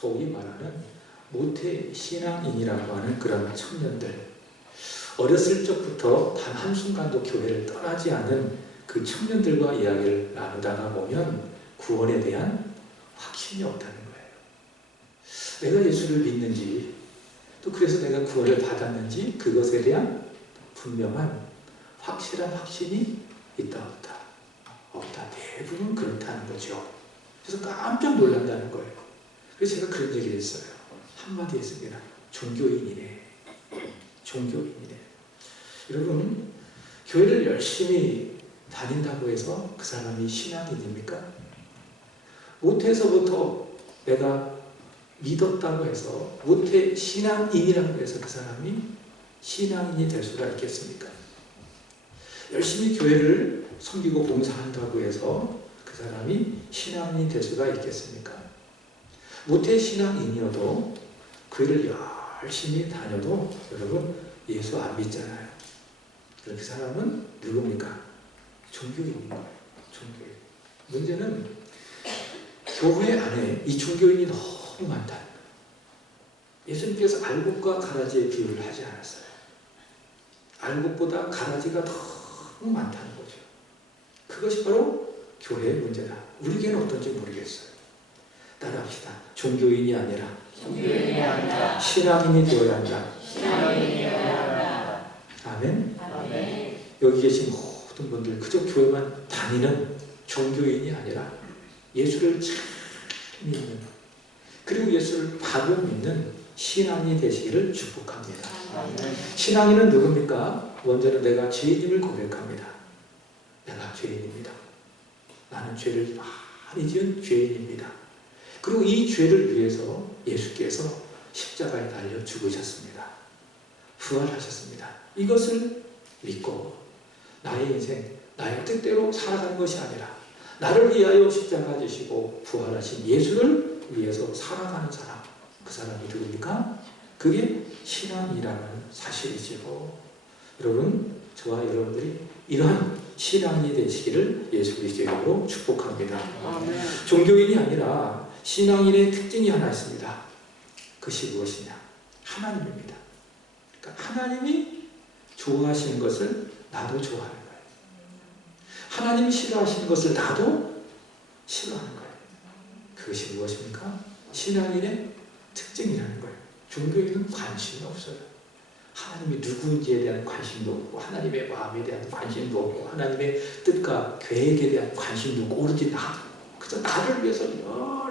소위 말하는 모태 신앙인이라고 하는 그런 청년들, 어렸을 적부터 단 한순간도 교회를 떠나지 않은 그 청년들과 이야기를 나누다가 보면 구원에 대한 확신이 없다는 거예요. 내가 예수를 믿는지, 또 그래서 내가 구원을 받았는지 그것에 대한 분명한 확실한 확신이 있다 없다? 없다. 대부분 그렇다는 거죠. 그래서 깜짝 놀란다는 거예요. 그래서 제가 그런 얘기를 했어요. 한마디 했습니다. 종교인이네. 종교인이네. 여러분, 교회를 열심히 다닌다고 해서 그 사람이 신앙인입니까? 모태에서부터 내가 믿었다고 해서, 모태 신앙인이라고 해서 그 사람이 신앙인이 될 수가 있겠습니까? 열심히 교회를 섬기고 봉사한다고 해서 그 사람이 신앙인이 될 수가 있겠습니까? 모태 신앙인이어도 교회를 열심히 다녀도 여러분 예수 안 믿잖아요. 그 사람은 누굽니까? 종교인인 거예요. 종교인. 문제는 교회 안에 이 종교인이 너무 많다는 거예요. 예수님께서 알곡과 가라지의 비유를 하지 않았어요. 알곡보다 가라지가 너무 많다는 거죠. 그것이 바로 교회의 문제다. 우리 교회는 어떤지 모르겠어요. 따라합시다. 종교인이 아니라 신앙인이 되어야 한다. 아멘. 여기 계신 모든 분들 그저 교회만 다니는 종교인이 아니라 예수를 참 믿는, 그리고 예수를 바로 믿는 신앙이 되시기를 축복합니다. 신앙인은 누굽니까? 먼저는 내가 죄인임을 고백합니다. 내가 죄인입니다. 나는 죄를 많이 지은 죄인입니다. 그리고 이 죄를 위해서 예수께서 십자가에 달려 죽으셨습니다. 부활하셨습니다. 이것을 믿고 나의 인생, 나의 뜻대로 살아가는 것이 아니라 나를 위하여 십자가 지시고 부활하신 예수를 위해서 살아가는 사람, 그 사람이 누굽니까? 그게 신앙이라는 사실이지요. 여러분, 저와 여러분들이 이러한 신앙이 되시기를 예수 그리스도의 이름으로 축복합니다. 아멘. 종교인이 아니라 신앙인의 특징이 하나 있습니다. 그것이 무엇이냐? 하나님입니다. 그러니까 하나님이 좋아하시는 것을 나도 좋아하는 거예요. 하나님이 싫어하시는 것을 나도 싫어하는 거예요. 그것이 무엇입니까? 신앙인의 특징이라는 거예요. 종교인은 관심이 없어요. 하나님이 누구인지에 대한 관심도 없고, 하나님의 마음에 대한 관심도 없고, 하나님의 뜻과 계획에 대한 관심도 없고, 오로지 그저 나를 위해서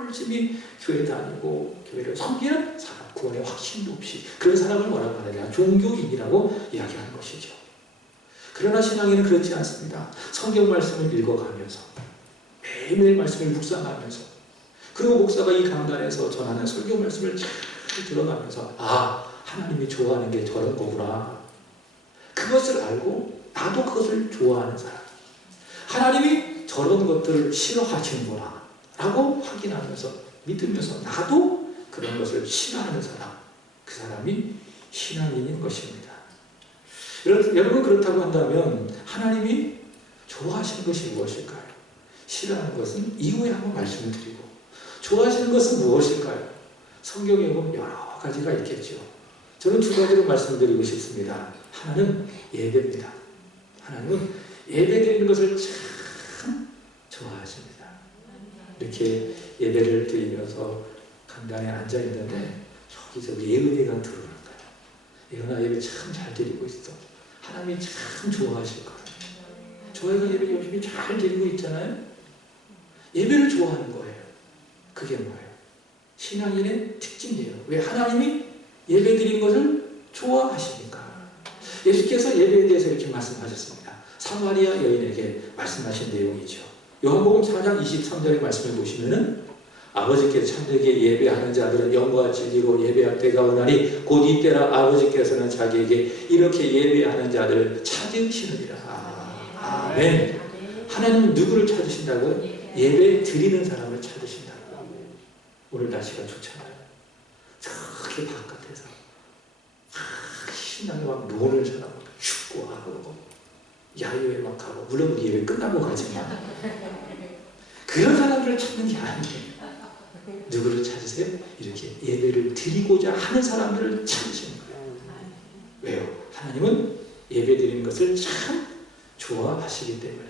열심히 교회 다니고 교회를 섬기는 사람, 구원의 확신도 없이 그런 사람을 뭐라고 하느냐? 종교인이라고 이야기하는 것이죠. 그러나 신앙인은 그렇지 않습니다. 성경 말씀을 읽어가면서 매일매일 말씀을 묵상하면서, 그리고 목사가 이 강단에서 전하는 설교 말씀을 잘 들어가면서 하나님이 좋아하는 게 저런 거구나. 그것을 알고 나도 그것을 좋아하는 사람. 하나님이 저런 것들을 싫어하시는구나 라고 확인하면서 믿으면서 나도 그런 것을 싫어하는 사람. 그 사람이 신앙인인 것입니다. 여러분, 그렇다고 한다면 하나님이 좋아하시는 것이 무엇일까요? 싫어하는 것은 이후에 한번 말씀을 드리고, 좋아하시는 것은 무엇일까요? 성경에 보면 여러 가지가 있겠죠. 저는 두 가지로 말씀드리고 싶습니다. 하나는 예배입니다. 하나님은 예배 드리는 것을 참 좋아하십니다. 이렇게 예배를 드리면서 강단에 앉아 있는데 저기 예은이가 들어오는 거예요. 예은아, 예배 참 잘 드리고 있어. 하나님이 참 좋아하실 거예요. 저희가 예배 열심히 잘 드리고 있잖아요. 예배를 좋아하는 거예요. 그게 뭐예요? 신앙인의 특징이에요. 왜? 하나님이 예배 드리는 것을 좋아하시니까. 예수께서 예배에 대해서 이렇게 말씀하셨습니다. 사마리아 여인에게 말씀하신 내용이죠. 요한복음 4장 23절의 말씀을 보시면은 아버지께서 참되게 예배하는 자들은 영과 진리로 예배할 때가 오나니 곧 이때라 아버지께서는 자기에게 이렇게 예배하는 자들을 찾으시느니라. 아멘. 하나님은 누구를 찾으신다고요? 예배 드리는 사람을 찾으신다고. 오늘 날씨가 좋잖아요. 저기 바깥에서 신나게 막 노는 사람, 축구하고 야유회 막 하고, 물론 우리 예배 끝나고 가지만 그런 사람들을 찾는 게 아니에요. 누구를 찾으세요? 이렇게 예배를 드리고자 하는 사람들을 찾으시는 거예요. 왜요? 하나님은 예배 드리는 것을 참 좋아하시기 때문에.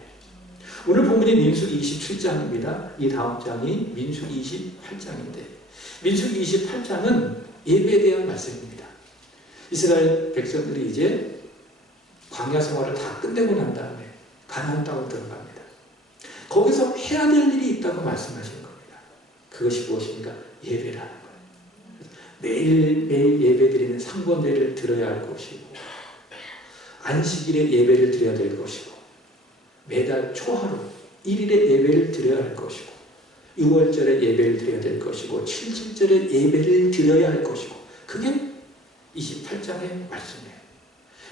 오늘 본문이 민수기 27장입니다. 이 다음 장이 민수기 28장인데 민수기 28장은 예배에 대한 말씀입니다. 이스라엘 백성들이 이제 광야 생활을 다 끝내고 난 다음에 가나안 땅으로 들어갑니다. 거기서 해야 될 일이 있다고 말씀하시는 겁니다. 그것이 무엇입니까? 예배라는 거예요. 매일매일 예배드리는 상번제를 드려야 할 것이고 안식일에 예배를 드려야 될 것이고 매달 초하루 1일에 예배를 드려야 할 것이고 6월절에 예배를 드려야 될 것이고 7절에 예배를 드려야 할 것이고 그게 28장의 말씀이에요.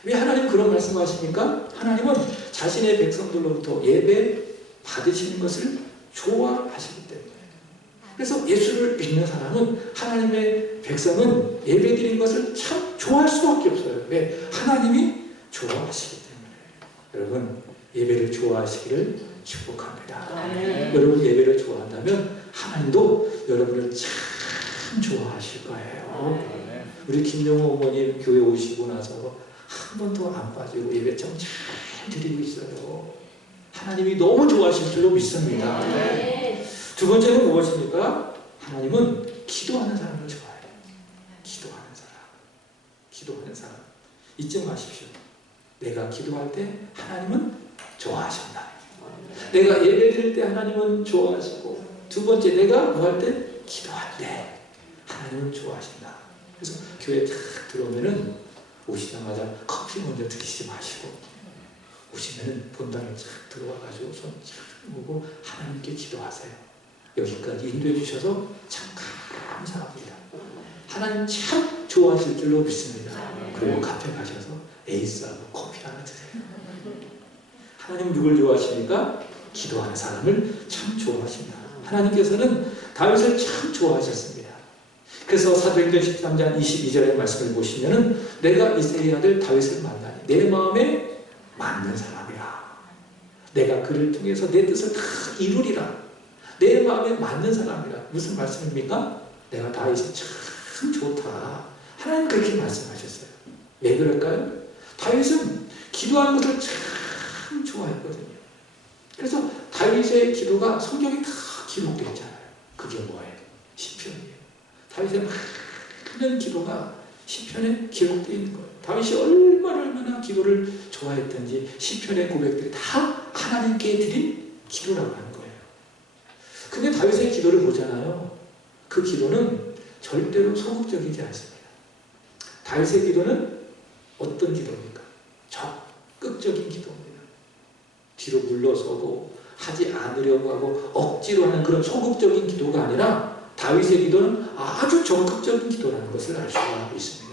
왜 하나님 그런 말씀하십니까? 하나님은 자신의 백성들로부터 예배 받으시는 것을 좋아하시기 때문에. 그래서 예수를 믿는 사람은 하나님의 백성은 예배 드린 것을 참 좋아할 수밖에 없어요. 왜? 하나님이 좋아하시기 때문에. 여러분 예배를 좋아하시기를 축복합니다. 여러분 예배를 좋아한다면 하나님도 여러분을 참 좋아하실 거예요. 우리 김영호 어머님 교회 오시고 나서 한 번도 안 빠지고 예배 참 잘 드리고 있어요. 하나님이 너무 좋아하실 줄로 믿습니다. 두 번째는 무엇입니까? 하나님은 기도하는 사람을 좋아해요. 기도하는 사람. 기도하는 사람. 잊지 마십시오. 내가 기도할 때 하나님은 좋아하신다. 내가 예배 드릴 때 하나님은 좋아하시고 두 번째 내가 뭐 할 때? 기도할 때 하나님은 좋아하신다. 그래서 교회에 탁 들어오면은 오시자마자 커피 먼저 드시지 마시고 오시면은 본당에 쫙 들어와가지고 손 쫙 모으고 하나님께 기도하세요. 여기까지 인도해 주셔서 참 감사합니다. 하나님 참 좋아하실 줄로 믿습니다. 그리고 카페 가셔서 에이스하고 커피 하나 드세요. 하나님 누굴 좋아하십니까? 기도하는 사람을 참 좋아하십니다. 하나님께서는 다윗을 참 좋아하셨습니다. 그래서 사도행전 13장 22절의 말씀을 보시면은 내가 이새의 아들 다윗을 만나니 내 마음에 맞는 사람이라. 내가 그를 통해서 내 뜻을 다 이루리라. 내 마음에 맞는 사람이라. 무슨 말씀입니까? 내가 다윗이 참 좋다. 하나님 그렇게 말씀하셨어요. 왜 그럴까요? 다윗은 기도하는 것을 참 좋아했거든요. 그래서 다윗의 기도가 성경에 다 기록되어 있잖아요. 그게 뭐예요? 시편이에요. 다윗의 많은 기도가 시편에 기록되어 있는 거예요. 다윗이 얼마나 기도를 좋아했던지 시편의 고백들이 다 하나님께 드린 기도라고 하는 거예요. 근데 다윗의 기도를 보잖아요. 그 기도는 절대로 소극적이지 않습니다. 다윗의 기도는 어떤 기도입니까? 적극적인 기도입니다. 뒤로 물러서고 하지 않으려고 하고 억지로 하는 그런 소극적인 기도가 아니라 다윗의 기도는 아주 적극적인 기도라는 것을 알 수가 있습니다.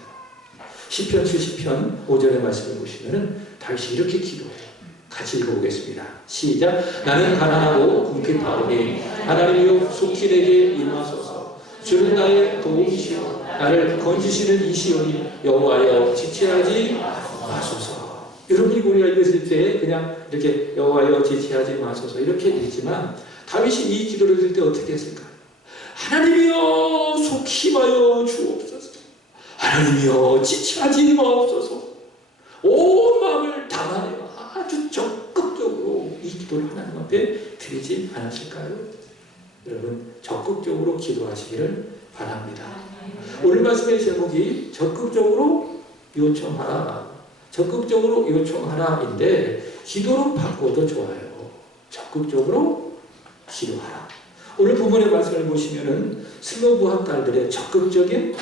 시편 70편 5절의 말씀을 보시면은 다윗이 이렇게 기도해요. 같이 읽어보겠습니다. 시작. 나는 가난하고 궁핍하오니 하나님이여 속히 내게 임하소서. 주는 나의 도움이시오. 나를 건지시는 이시오니 여호와여 지체하지 마소서. 여러분이 우리가 읽었을 때 그냥 이렇게 여호와여 지체하지 마소서 이렇게 읽지만 다윗이 이 기도를 드릴 때 어떻게 했을까요? 하나님이여 속히 임하여 주옵소서. 하나님이여 지체하지 마옵소서. 온 마음을 담아내어 아주 적극적으로 이 기도를 하나님 앞에 드리지 않았을까요? 여러분 적극적으로 기도하시기를 바랍니다. 오늘 말씀의 제목이 적극적으로 요청하라. 적극적으로 요청하라인데 기도로 바꿔도 좋아요. 적극적으로 기도하라. 오늘 본문의 말씀을 보시면은 슬로브한 딸들의 적극적인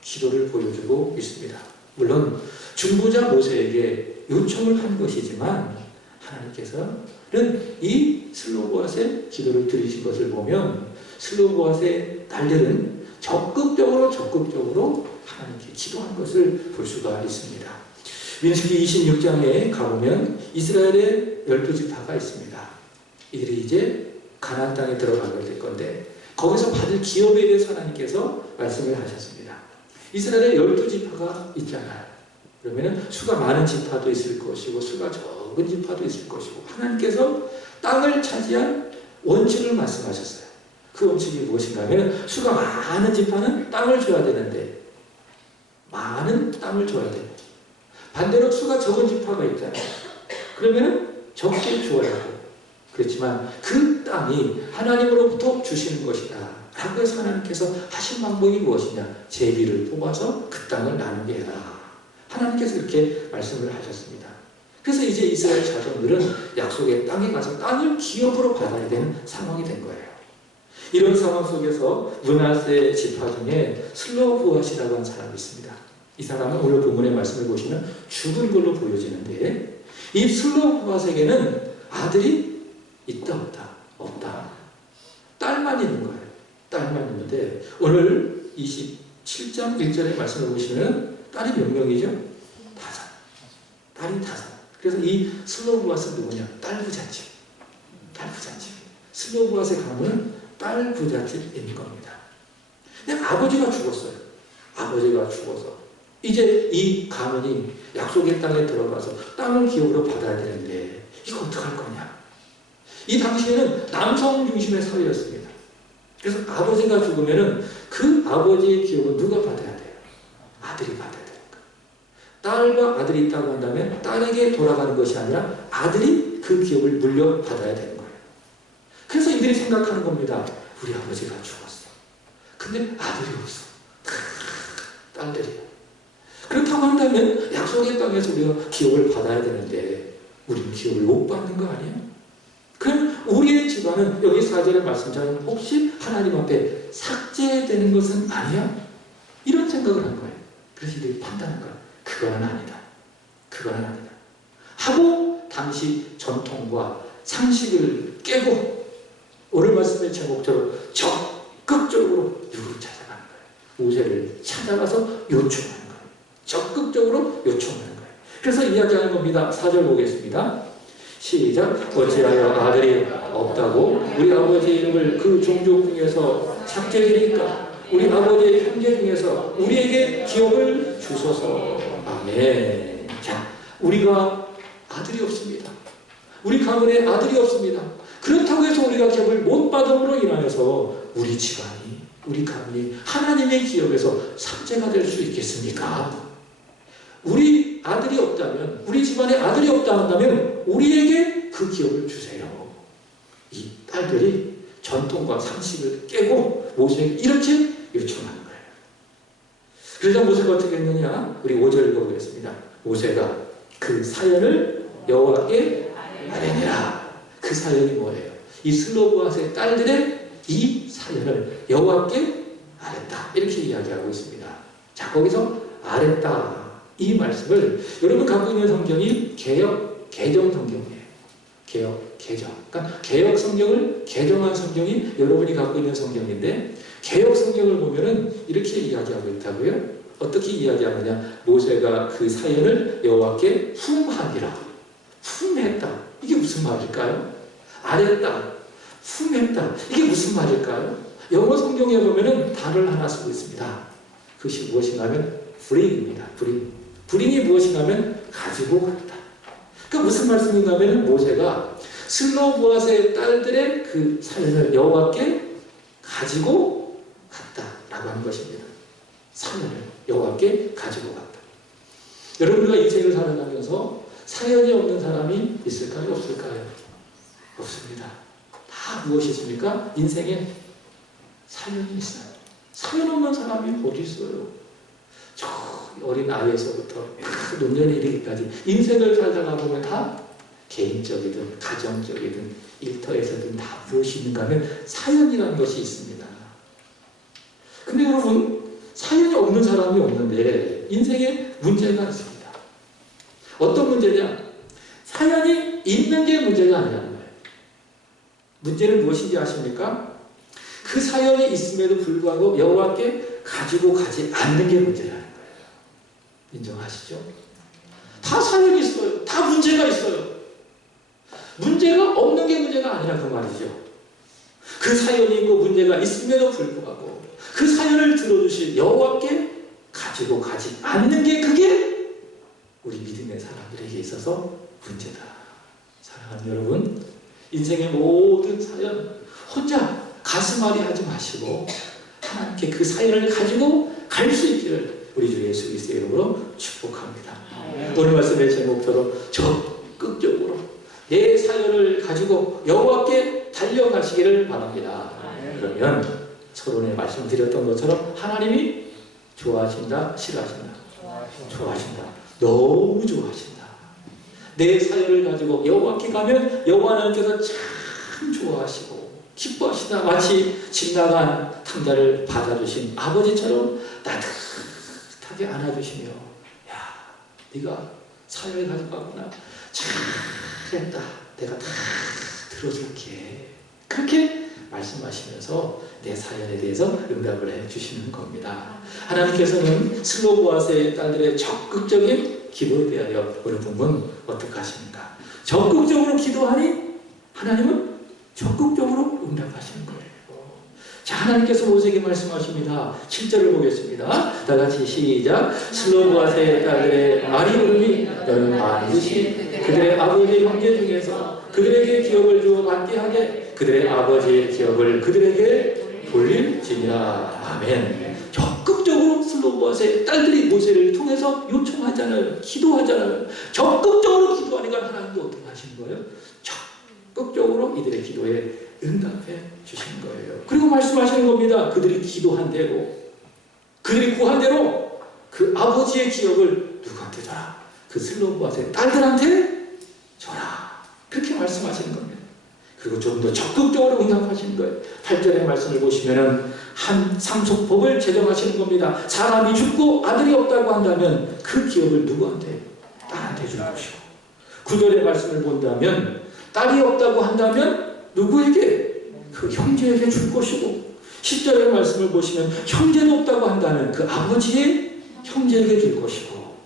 기도를 보여주고 있습니다. 물론 중보자 모세에게 요청을 한 것이지만 하나님께서는 이 슬로보앗의 기도를 들으신 것을 보면 슬로보앗의 딸들은 적극적으로 하나님께 기도한 것을 볼 수가 있습니다. 민수기 26장에 가보면 이스라엘의 12지파가 있습니다. 이들이 이제 가나안 땅에 들어가게 될 건데 거기서 받을 기업에 대해서 하나님께서 말씀을 하셨습니다. 이스라엘에 12지파가 있잖아요. 그러면 수가 많은 지파도 있을 것이고 수가 적은 지파도 있을 것이고 하나님께서 땅을 차지한 원칙을 말씀하셨어요. 그 원칙이 무엇인가 하면 수가 많은 지파는 땅을 줘야 되는데 많은 땅을 줘야 되고 반대로 수가 적은 지파가 있잖아요. 그러면 적게 주어야 하고 그렇지만 그 땅이 하나님으로부터 주시는 것이다 라고 해서 하나님께서 하신 방법이 무엇이냐 제비를 뽑아서 그 땅을 나누게 해라 하나님께서 이렇게 말씀을 하셨습니다. 그래서 이제 이스라엘 자손들은 약속의 땅에 가서 땅을 기업으로 받아야 되는 상황이 된 거예요. 이런 상황 속에서 므낫세 지파 중에 슬로브앗이라고 하는 사람이 있습니다. 이 사람은 오늘 본문의 말씀을 보시면 죽은 걸로 보여지는데 이 슬로브앗에게는 아들이 있다 없다? 없다. 딸만 있는 거예요. 딸만 있는데 오늘 27장 1절의 말씀을 보시면 딸이 몇 명이죠? 5. 딸이 5. 그래서 이 슬로브앗은 누구냐? 딸 부잣집. 딸 부잣집. 슬로브앗의 가문은 딸 부잣집인 겁니다. 근데 아버지가 죽었어요. 아버지가 죽어서 이제 이 가문이 약속의 땅에 들어가서 땅을 기업으로 받아야 되는데 이거 어떡할 거냐? 이 당시에는 남성 중심의 사회였습니다. 그래서 아버지가 죽으면은 그 아버지의 기업은 누가 받아야 돼요? 아들이 받아야 돼요. 딸과 아들이 있다고 한다면 딸에게 돌아가는 것이 아니라 아들이 그 기업을 물려받아야 되는 거예요. 그래서 이들이 생각하는 겁니다. 우리 아버지가 죽었어. 근데 아들이 없어. 딸들이야. 그렇다고 한다면 약속의 땅에서 우리가 기업을 받아야 되는데 우리는 기업을 못 받는 거 아니에요? 그럼 우리의 집안은 여기 4절의 말씀처럼 혹시 하나님 앞에 삭제되는 것은 아니야? 이런 생각을 한 거예요. 그래서 이들이 판단한 거예요. 그거는 아니다. 그거는 아니다. 하고 당시 전통과 상식을 깨고 오늘 말씀의 제목대로 적극적으로 누구를 찾아가는 거예요. 모세를 찾아가서 요청하는 거예요. 적극적으로 요청하는 거예요. 그래서 이야기하는 겁니다. 4절 보겠습니다. 시작. 어찌하여 아들이 없다고 우리 아버지 이름을 그 종족 중에서 삭제되니까 우리 아버지의 형제 중에서 우리에게 기업을 주소서. 아멘. 자, 우리가 아들이 없습니다. 우리 가문에 아들이 없습니다. 그렇다고 해서 우리가 기업을 못 받음으로 인하여서 우리 집안이, 우리 가문이 하나님의 기업에서 삭제가 될 수 있겠습니까? 우리 아들이 없다면, 우리 집안에 아들이 없다 한다면 우리에게 그 기업을 주세요. 이 딸들이 전통과 상식을 깨고 모세에게 이렇게 요청하는 거예요. 그래서 모세가 어떻게 했느냐? 우리 5절 읽어보겠습니다. 모세가 그 사연을 여호와께 아뢰니라. 그 사연이 뭐예요? 이 슬로브앗의 딸들의 이 사연을 여호와께 아뢰다. 이렇게 이야기하고 있습니다. 자, 거기서 아뢰다. 이 말씀을 여러분 갖고 있는 성경이 개정 성경이에요. 개정. 그러니까 개혁 성경을 개정한 성경이 여러분이 갖고 있는 성경인데 개혁 성경을 보면은 이렇게 이야기하고 있다고요. 어떻게 이야기하느냐? 모세가 그 사연을 여호와께 품하니라. 품했다. 이게 무슨 말일까요? 아랬다. 품했다. 이게 무슨 말일까요? 영어 성경에 보면은 단어를 하나 쓰고 있습니다. 그것이 무엇인가 하면 bring입니다. bring이 무엇인가 하면 가지고 갔다. 그러니까 무슨 말씀인가 하면 모세가 슬로브앗의 딸들의 그 사연을 여호와께 가지고 갔다라고 하는 것입니다. 사연을 여호와께 가지고 갔다. 여러분과 인생을 살아가면서 사연이 없는 사람이 있을까요? 없을까요? 없습니다. 다 무엇이 있습니까? 인생에 사연이 있어요. 사연 없는 사람이 어디 있어요? 저 어린 아이에서부터 노년에 이르기까지 인생을 살다가 보면 다 개인적이든 가정적이든 일터에서든 다 무엇이 있는가 하면 사연이라는 것이 있습니다. 근데 여러분 사연이 없는 사람이 없는데 인생에 문제가 있습니다. 어떤 문제냐? 사연이 있는 게 문제가 아니라는 거예요. 문제는 무엇인지 아십니까? 그 사연이 있음에도 불구하고 여호와께 가지고 가지 않는 게 문제라는 거예요. 인정하시죠? 다 사연이 있어요. 다 문제가 있어요. 문제가 없는 게 문제가 아니라 그 말이죠. 그 사연이 있고 문제가 있음에도 불구하고 그 사연을 들어주신 여호와께 가지고 가지 않는 게 그게 우리 믿음의 사람들에게 있어서 문제다. 사랑하는 여러분, 인생의 모든 사연 혼자 가슴앓이 하지 마시고 하나님께 그 사연을 가지고 갈 수 있기를 우리 주 예수 그리스도의 이름으로 축복합니다. 오늘 말씀의 제목처럼 적극적으로 내 사연을 가지고 여호와께 달려가시기를 바랍니다. 그러면 서론에 말씀드렸던 것처럼 하나님이 좋아하신다, 싫어하신다? 좋아하신다. 너무 좋아하신다. 내 사연을 가지고 여호와께 가면 여호와 하나님께서 참 좋아하시고 기뻐하시다. 마치 집 나간 탕자를 받아주신 아버지처럼 따뜻하게 안아주시며, 야, 네가 사연을 가지고 가구나. 잘했다. 내가 다 들어줄게. 그렇게 말씀하시면서 내 사연에 대해서 응답을 해주시는 겁니다. 하나님께서는 슬로보아스의 딸들의 적극적인 기도에 대하여 어느 부분 어떻게 하십니까? 적극적으로 기도하니 하나님은 적극적으로 응답하시는 거예요. 자, 하나님께서 모세에게 말씀하십니다. 7절을 보겠습니다. 다 같이 시작. 슬로보아스의 딸들의 말이 오르니 너는 반드시 그들의 아버지 형제 중에서 그들에게 기업을 주어 받게 하되 그들의 아버지의 기업을 그들에게 돌릴지니라. 아멘. 적극적으로 슬로보아스의 딸들이 모세를 통해서 요청하잖아요. 기도하잖아요. 적극적으로 기도하니까 하나님도 어떻게 하시는 거예요? 적극적으로 이들의 기도에 응답해 주시는 거예요. 그리고 말씀하시는 겁니다. 그들이 기도한 대로, 그들이 구한 대로 그 아버지의 기업을 누구한테 줘라? 그 슬로보아스의 딸들한테 줘라. 그렇게 말씀하시는 겁니다. 그리고 좀 더 적극적으로 응답하시는 거예요. 8절의 말씀을 보시면은 한 상속법을 제정하시는 겁니다. 사람이 죽고 아들이 없다고 한다면 그 기업을 누구한테? 딸한테 줄 것이고, 9절의 말씀을 본다면 딸이 없다고 한다면 누구에게? 그 형제에게 줄 것이고, 10절의 말씀을 보시면 형제도 없다고 한다면 그 아버지의 형제에게 줄 것이고,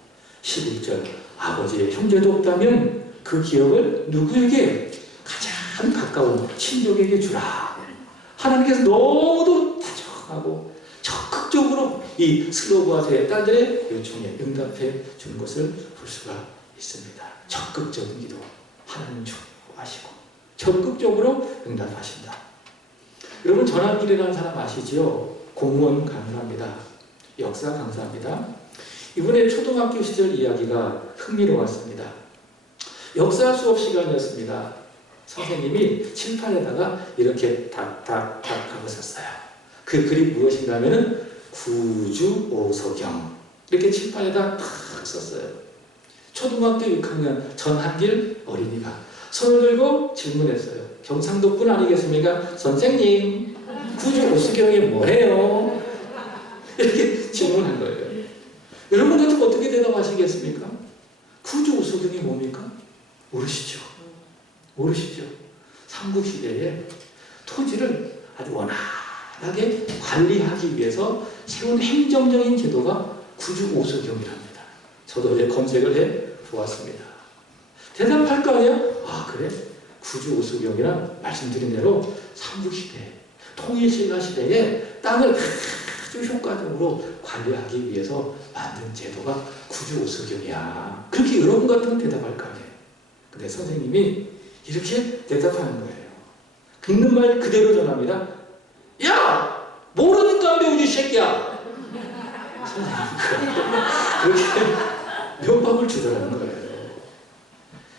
11절 아버지의 형제도 없다면 그 기업을 누구에게? 가장 가까운 친족에게 주라. 하나님께서 너무도 다정하고 적극적으로 이 슬로보아스의 딸들의 요청에 응답해 준 것을 볼 수가 있습니다. 적극적인 기도, 하나님 좋아하시고 적극적으로 응답하신다. 여러분, 전환길이라는 사람 아시죠? 공무원 강사입니다. 역사 강사입니다. 이번에 초등학교 시절 이야기가 흥미로웠습니다. 역사 수업 시간이었습니다. 선생님이 칠판에다가 이렇게 탁탁탁 하고 썼어요. 그 글이 무엇인가 하면은 구주오소경, 이렇게 칠판에다 탁 썼어요. 초등학교 6학년 전한길 어린이가 손을 들고 질문했어요. 경상도분 아니겠습니까? 선생님, 구주오소경이 뭐예요? 이렇게 질문한 거예요. 여러분 같으면 어떻게 대답하시겠습니까? 구주오소경이 뭡니까? 모르시죠? 모르시죠? 삼국시대에 토지를 아주 원활하게 관리하기 위해서 세운 행정적인 제도가 구주오소경이랍니다. 저도 이제 검색을 해 보았습니다. 대답할 거 아니에요? 아, 그래? 구주오소경이란 말씀드린 대로 삼국시대, 통일신라 시대에 땅을 아주 효과적으로 관리하기 위해서 만든 제도가 구주오소경이야. 그렇게 여러분 같으면 대답할 거 아니에요. 근데 선생님이 이렇게 대답하는 거예요. 있는 말 그대로 전합니다. 야! 모르니까 배우지, 새끼야! 그렇게 면박을 주더라는 거예요.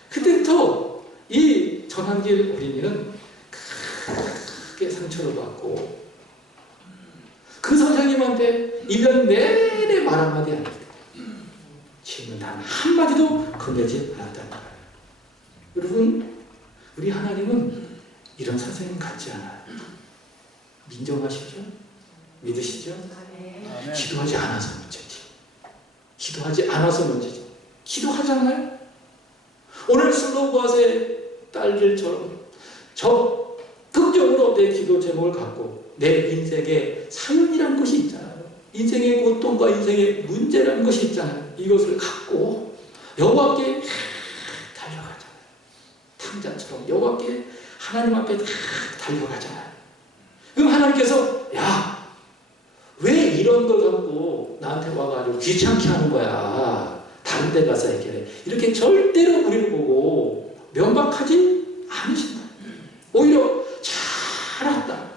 그때부터 이 전한길 어린이는 크게 상처를 받고 그 선생님한테 1년 내내 말 한마디 안 했어요. 질문 단 한마디도 건네지 않았다는 거예요. 여러분, 우리 하나님은 이런 선생님 같지 않아요. 민정하시죠? 믿으시죠? 아멘. 기도하지 않아서 문제지. 기도하지 않아서 문제지. 기도하잖아요. 오늘 슬로보아스의 딸들처럼 적극적으로 내 기도 제목을 갖고 내 인생의 사연이라는 것이 있잖아요. 인생의 고통과 인생의 문제라는 것이 있잖아요. 이것을 갖고 여호와께 달려가잖아요. 탕자처럼 여호와께 하나님 앞에 달려가잖아요. 그럼 하나님께서 야, 왜 이런 걸 갖고 나한테 와가지고 귀찮게 하는 거야. 다른 데 가서 해결해. 이렇게 절대로 우리를 보고 면박하지 않으신다. 오히려 잘했다.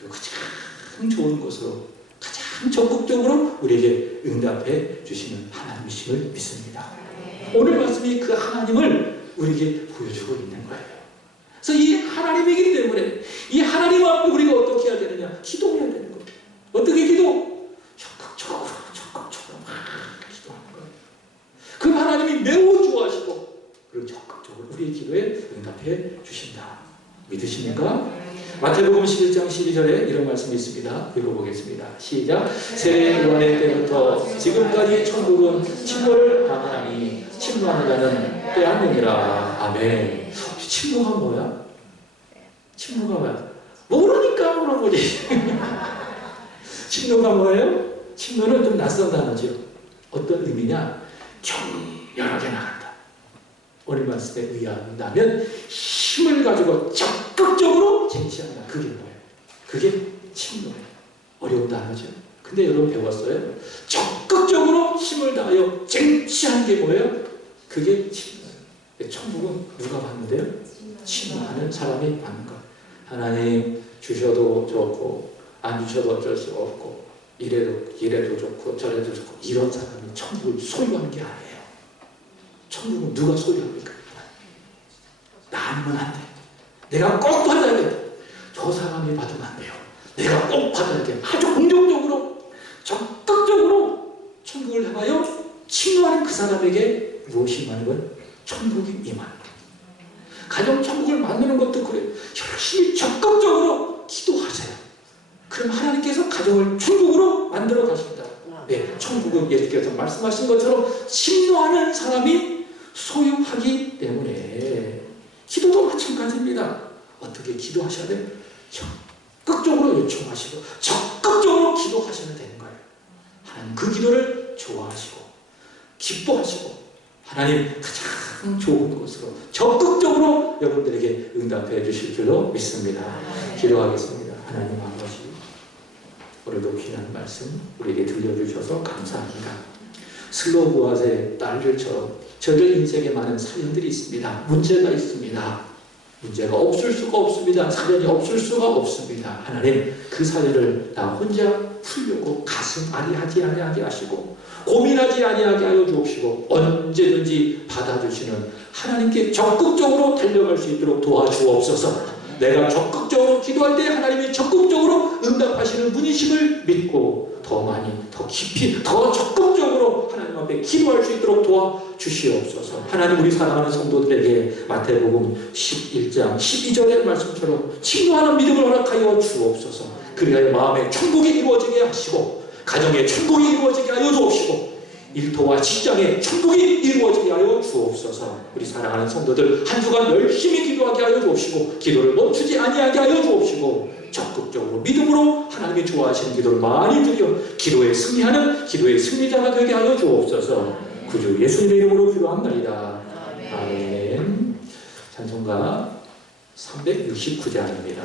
그리고 가장 좋은 것으로 가장 적극적으로 우리에게 응답해 주시는 하나님이심을 믿습니다. 오늘 말씀이 그 하나님을 우리에게 보여주고 있는 거예요. 그래서 이 하나님이기 때문에 이 하나님 앞에 우리가 어떻게 해야 되느냐? 기도해야 되는 거예요. 어떻게 기도? 적극적으로 막 기도하는 거예요. 그 하나님이 매우 좋아하시고 그리고 적극적으로 우리의 기도에 응답해 주신다. 믿으십니까? 마태복음 11장 12절에 이런 말씀이 있습니다. 읽어보겠습니다. 시작. 세례 요한의 때부터 지금까지 천국은 침노를 당하나니 침노하는 자는 빼앗느니라. 아멘. 침노가 뭐야? 침노가 뭐야? 모르니까 그런 거지. 침노가 뭐예요? 침노는 좀 낯선 단어죠. 어떤 의미냐? 격렬하게 나간다. 오늘 말씀에 의한다면 힘을 가지고 적극적으로 쟁취한다. 그게 뭐예요? 그게 침노예요. 어려운 단어죠. 근데 여러분 배웠어요? 적극적으로 힘을 다하여 쟁취하는 게 뭐예요? 그게 침노예요. 천국은 누가 받는데요? 침노하는 사람이 받는 거예요. 하나님 주셔도 좋고 안 주셔도 어쩔 수 없고 이래도 좋고 저래도 좋고 이런 사람이 천국을 소유하는 게 아니에요. 천국은 누가 소유합니까? 나 아니면 안 돼. 내가 꼭 받아야 돼. 저 사람이 받으면 안 돼요. 내가 꼭 받아야 돼. 아주 공격적으로 적극적으로 천국을 향하여 침노하는 그 사람에게 무엇이 임하는 거예요? 천국이 임하는 거예요. 가정 천국을 만드는 것도 그래요. 열심히 적극적으로 기도하세요. 그럼 하나님께서 가정을 천국으로 만들어 가신다. 네, 천국은 예수께서 말씀하신 것처럼 침노하는 사람이 소유하기 때문에 기도도 마찬가지입니다. 어떻게 기도하셔야 돼요? 적극적으로 요청하시고 적극적으로 기도하셔야 되는 거예요. 하나님 그 기도를 좋아하시고 기뻐하시고 하나님 가장 좋은 것으로 적극적으로 여러분들에게 응답해 주실 줄로 믿습니다. 기도하겠습니다. 하나님 아버지, 오늘도 귀한 말씀 우리에게 들려주셔서 감사합니다. 슬로보아스의 딸들처럼 저들 인생에 많은 사연들이 있습니다. 문제가 있습니다. 문제가 없을 수가 없습니다. 사연이 없을 수가 없습니다. 하나님 그 사연을 나 혼자 풀려고 가슴 아리하지 아니하게 하시고 고민하지 아니하게 하여 주옵시고 언제든지 받아주시는 하나님께 적극적으로 달려갈 수 있도록 도와주옵소서. 내가 적극적으로 기도할 때 하나님이 적극적으로 응답하시는 분이심을 믿고 더 많이, 더 깊이, 더 적극적으로 하나님 앞에 기도할 수 있도록 도와주시옵소서. 하나님 우리 사랑하는 성도들에게 마태복음 11장 12절의 말씀처럼 침노하는 믿음을 허락하여 주옵소서. 그리하여 마음에 천국이 이루어지게 하시고 가정에 천국이 이루어지게 하여 주옵시고 일터와 직장에 천국이 이루어지게 하여 주옵소서. 우리 사랑하는 성도들 한 주간 열심히 기도하게 하여 주옵시고 기도를 멈추지 아니하게 하여 주옵시고 적극적으로 믿음으로 하나님이 좋아하시는 기도를 많이 드려 기도에 승리하는 기도의 승리자가 되게 하여 주옵소서. 구주 예수님의 이름으로 기도합니다. 아멘. 찬송가 369장입니다.